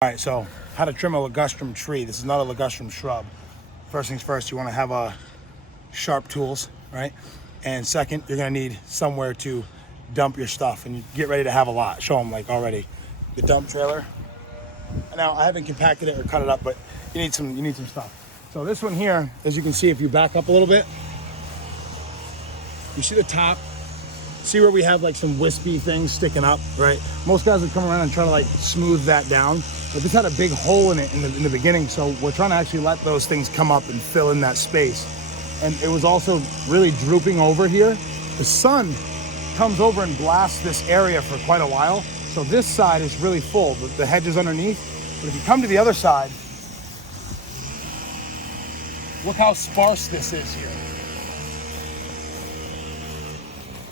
All right, so how to trim a ligustrum tree. This is not a ligustrum shrub. First things first, you want to have sharp tools, right? And second, you're gonna need somewhere to dump your stuff and you get ready to have a lot. Show them like already the dump trailer. Now I haven't compacted it or cut it up, but you need some stuff. So this one here, as you can see, if you back up a little bit, you see the top. See where we have like some wispy things sticking up, right? Most guys would come around and try to like smooth that down, but this had a big hole in it in the beginning, so we're trying to actually let those things come up and fill in that space. And it was also really drooping over here. The sun comes over and blasts this area for quite a while, so this side is really full. The hedge is underneath, but if you come to the other side, look how sparse this is here.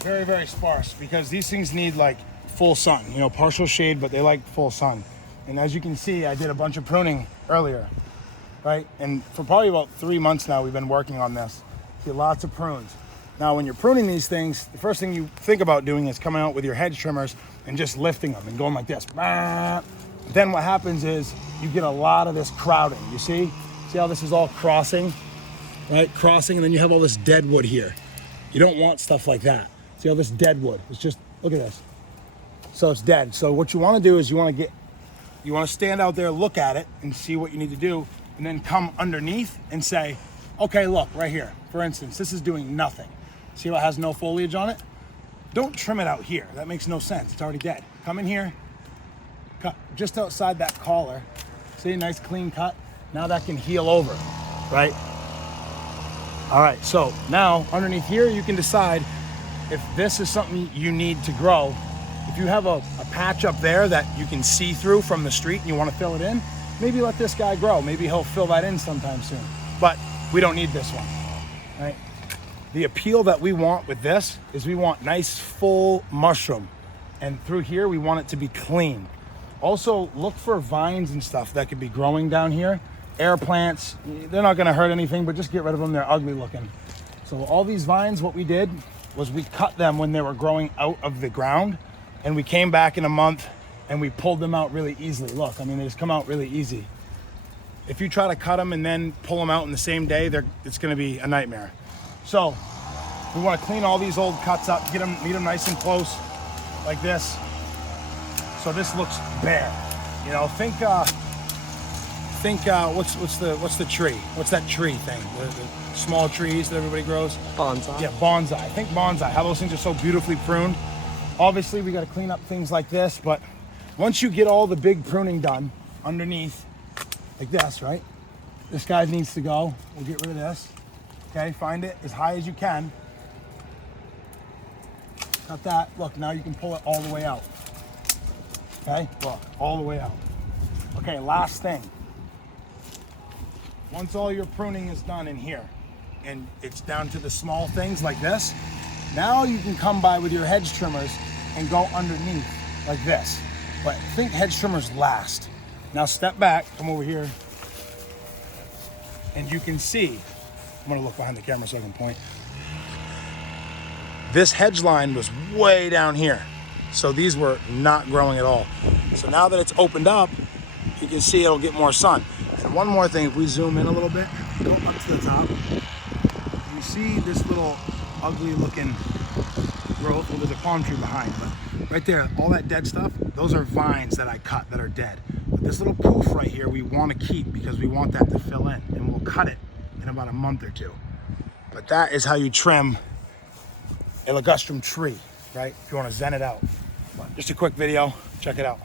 Very, very sparse, because these things need like full sun, you know, partial shade, but they like full sun. And as you can see, I did a bunch of pruning earlier, right? And for probably about 3 months now, we've been working on this. See, lots of prunes. Now, when you're pruning these things, the first thing you think about doing is coming out with your hedge trimmers and just lifting them and going like this. Then what happens is you get a lot of this crowding. You see how this is all crossing, right? Crossing, and then you have all this dead wood here. You don't want stuff like that. See all this dead wood? It's just, look at this. So it's dead. So what you want to do is you want to stand out there, look at it, and see what you need to do, and then come underneath and say, okay, look, right here. For instance, this is doing nothing. See how it has no foliage on it? Don't trim it out here. That makes no sense. It's already dead. Come in here, cut just outside that collar. See, a nice clean cut. Now that can heal over, right? All right, so now underneath here, you can decide if this is something you need to grow. If you have a patch up there that you can see through from the street and you want to fill it in, maybe let this guy grow. Maybe he'll fill that in sometime soon. But we don't need this one, right? The appeal that we want with this is we want nice full mushroom. And through here, we want it to be clean. Also, look for vines and stuff that could be growing down here. Air plants, they're not gonna hurt anything, but just get rid of them, they're ugly looking. So all these vines, what we did was we cut them when they were growing out of the ground, and we came back in a month and we pulled them out really easily. Look, I mean, they just come out really easy. If you try to cut them and then pull them out in the same day, it's gonna be a nightmare. So we wanna clean all these old cuts up, meet them nice and close, like this. So this looks bare. You know, think what's the tree? What's that tree thing? The small trees that everybody grows? Bonsai. Yeah, bonsai. Think bonsai. How those things are so beautifully pruned. Obviously, we got to clean up things like this, but once you get all the big pruning done underneath, like this, right? This guy needs to go. We'll get rid of this. Okay, find it as high as you can. Cut that. Look, now you can pull it all the way out. Okay, look, all the way out. Okay, last thing. Once all your pruning is done in here, and it's down to the small things like this, now you can come by with your hedge trimmers and go underneath like this. But think hedge trimmers last. Now step back, come over here, and you can see, I'm gonna look behind the camera so I can point. This hedge line was way down here. So these were not growing at all. So now that it's opened up, you can see it'll get more sun. And one more thing, if we zoom in a little bit, go up to the top, you see this little ugly looking growth. Well, there's a palm tree behind, but right there, all that dead stuff, those are vines that I cut that are dead. But this little poof right here, we want to keep because we want that to fill in, and we'll cut it in about a month or two. But that is how you trim a ligustrum tree, right? If you want to zen it out. But just a quick video, check it out.